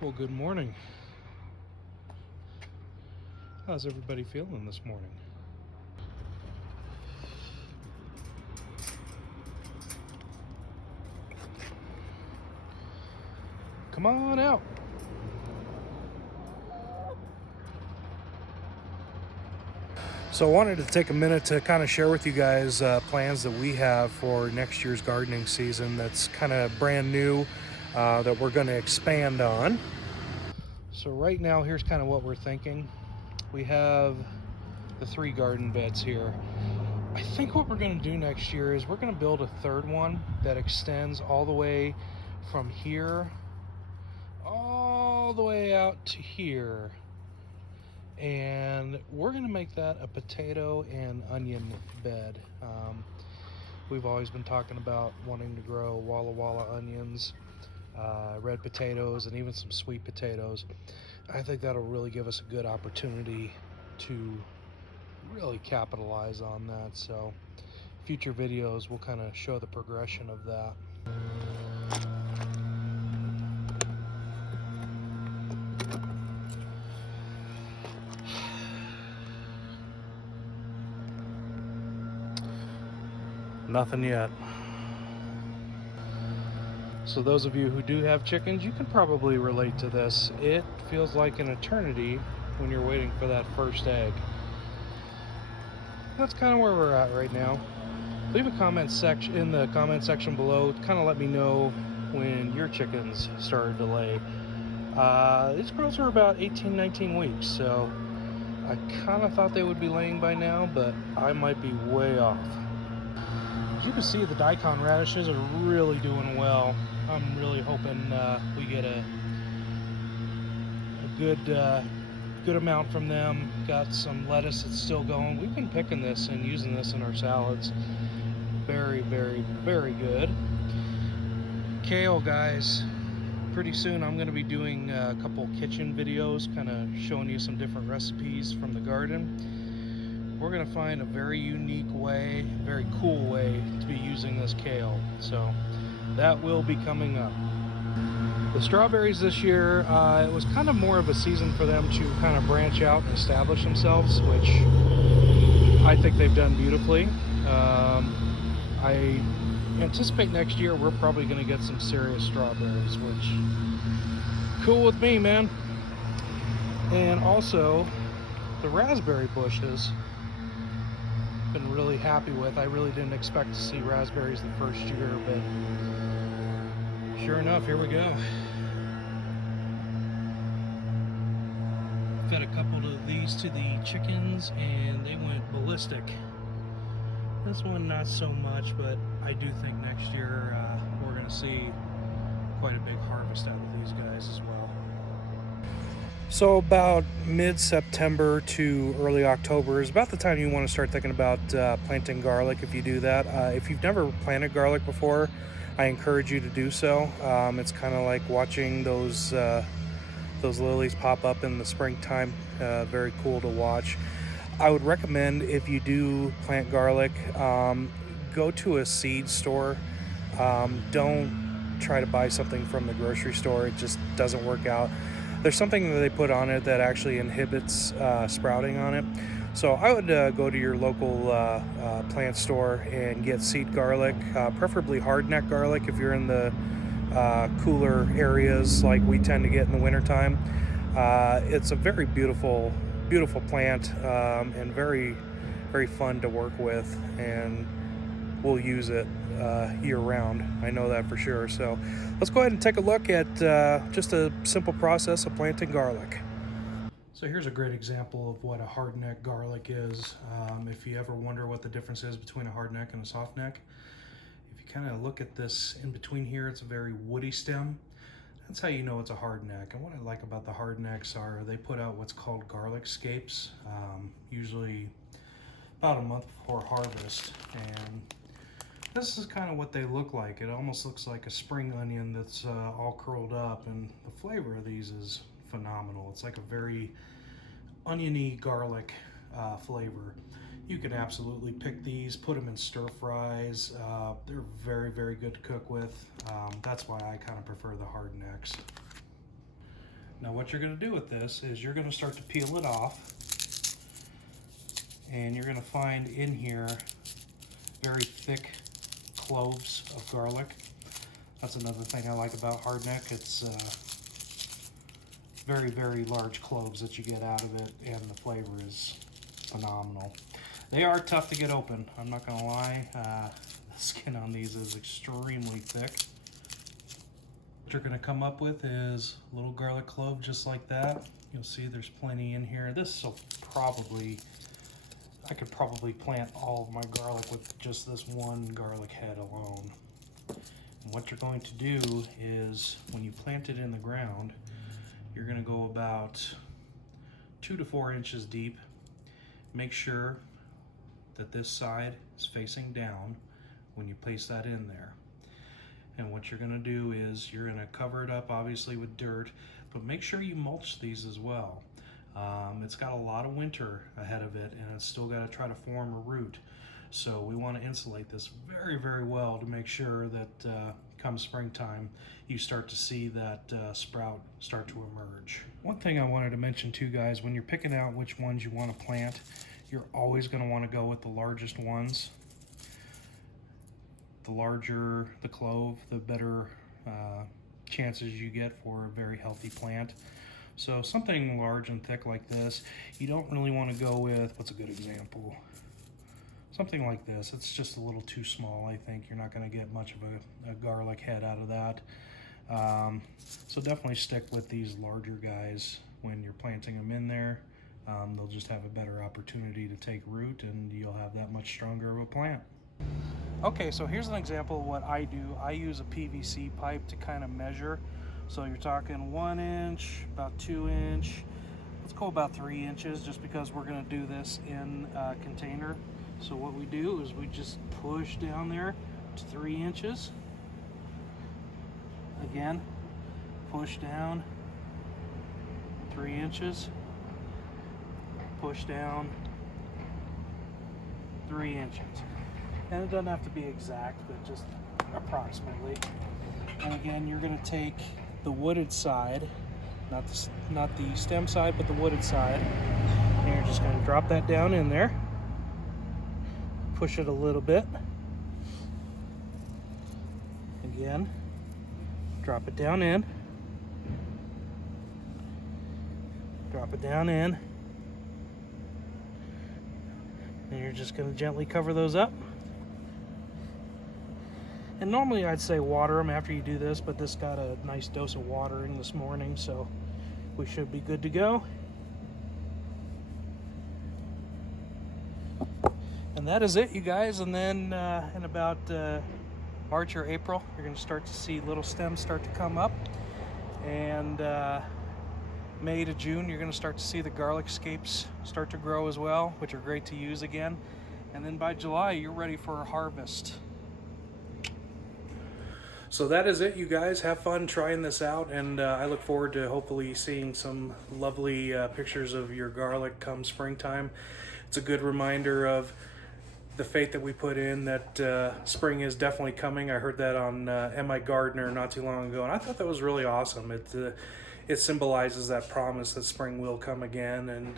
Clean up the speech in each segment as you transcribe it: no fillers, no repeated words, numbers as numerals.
Well, good morning. How's everybody feeling this morning? Come on out. So I wanted to take a minute to kind of share with you guys plans that we have for next year's gardening season that's kind of brand new that we're going to expand on. So right now, here's kind of what we're thinking. We have the 3 garden beds here. I think what we're going to do next year is we're going to build a third one that extends all the way from here all the way out to here, and we're going to make that a potato and onion bed. We've always been talking about wanting to grow Walla Walla onions, red potatoes, and even some sweet potatoes. I think that'll really give us a good opportunity to really capitalize on that. So future videos will kind of show the progression of that. Nothing yet. So those of you who do have chickens, you can probably relate to this. It feels like an eternity when you're waiting for that first egg. That's kind of where we're at right now. Leave a comment section in the comment section below to kind of let me know when your chickens started to lay. These girls are about 18-19 weeks, so I kind of thought they would be laying by now, but I might be way off. As you can see, the daikon radishes are really doing well. I'm really hoping we get a good amount from them. Got some lettuce that's still going. We've been picking this and using this in our salads. Very, very, very good. Kale, guys. Pretty soon I'm going to be doing a couple kitchen videos, kind of showing you some different recipes from the garden. We're going to find a very unique way, very cool way to be using this kale. So that will be coming up. The strawberries this year, it was kind of more of a season for them to kind of branch out and establish themselves, which I think they've done beautifully. I anticipate next year we're probably going to get some serious strawberries, which cool with me, man. And also the raspberry bushes, been really happy with. I really didn't expect to see raspberries the first year, but sure enough, here we go. Fed a couple of these to the chickens and they went ballistic. This one not so much, but I do think next year we're going to see quite a big harvest out of these guys as well. So about mid-September to early October is about the time you want to start thinking about planting garlic. If you do that, if you've never planted garlic before, I encourage you to do so. It's kind of like watching those lilies pop up in the springtime. Very cool to watch. I would recommend, if you do plant garlic, go to a seed store. Don't try to buy something from the grocery store. It just doesn't work out. There's something that they put on it that actually inhibits sprouting on it. So I would go to your local plant store and get seed garlic, preferably hardneck garlic if you're in the cooler areas like we tend to get in the wintertime. It's a very beautiful plant and very, very fun to work with, and we'll use it year round. I know that for sure. So let's go ahead and take a look at just a simple process of planting garlic. So here's a great example of what a hardneck garlic is. If you ever wonder what the difference is between a hardneck and a softneck, if you kind of look at this in between here, it's a very woody stem. That's how you know it's a hardneck. And what I like about the hardnecks are they put out what's called garlic scapes, usually about a month before harvest. And this is kind of what they look like. It almost looks like a spring onion that's all curled up, and the flavor of these is phenomenal. It's like a very oniony garlic flavor. You can absolutely pick these, put them in stir fries. They're very, very good to cook with. That's why I kind of prefer the hard necks. Now what you're going to do with this is you're going to start to peel it off, and you're going to find in here very thick cloves of garlic. That's another thing I like about hardneck. It's very, very large cloves that you get out of it, and the flavor is phenomenal. They are tough to get open, I'm not gonna lie. The skin on these is extremely thick. What you're gonna come up with is a little garlic clove just like that. You'll see there's plenty in here. This will probably, I could probably plant all of my garlic with just this one garlic head alone. And what you're going to do is, when you plant it in the ground, you're going to go about 2 to 4 inches deep. Make sure that this side is facing down when you place that in there. And what you're going to do is you're going to cover it up obviously with dirt, but make sure you mulch these as well. It's got a lot of winter ahead of it, and it's still got to try to form a root. So we want to insulate this very, very well to make sure that come springtime you start to see that sprout start to emerge. One thing I wanted to mention too, guys, when you're picking out which ones you want to plant, you're always going to want to go with the largest ones. The larger the clove, the better chances you get for a very healthy plant. So something large and thick like this, you don't really want to go with, what's a good example? Something like this. It's just a little too small, I think. You're not going to get much of a garlic head out of that. So definitely stick with these larger guys when you're planting them in there. They'll just have a better opportunity to take root, and you'll have that much stronger of a plant. Okay, so here's an example of what I do. I use a PVC pipe to kind of measure. So you're talking 1 inch, about 2 inch, let's go about 3 inches, just because we're going to do this in a container. So what we do is we just push down there to 3 inches. Again, push down 3 inches, push down 3 inches. And it doesn't have to be exact, but just approximately. And again, you're going to take the wooded side, not the stem side, but the wooded side, and you're just going to drop that down in there. Push it a little bit. Again, drop it down in. Drop it down in. And you're just going to gently cover those up. And normally I'd say water them after you do this, but this got a nice dose of watering this morning, so we should be good to go. And that is it, you guys. And then in about March or April, you're going to start to see little stems start to come up. And May to June, you're going to start to see the garlic scapes start to grow as well, which are great to use again. And then by July, you're ready for a harvest. So that is it, you guys. Have fun trying this out, and I look forward to hopefully seeing some lovely pictures of your garlic come springtime. It's a good reminder of the faith that we put in that spring is definitely coming. I heard that on M.I. Gardner not too long ago, and I thought that was really awesome. It symbolizes that promise that spring will come again, and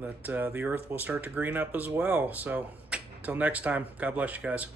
that the earth will start to green up as well. So, till next time, God bless you guys.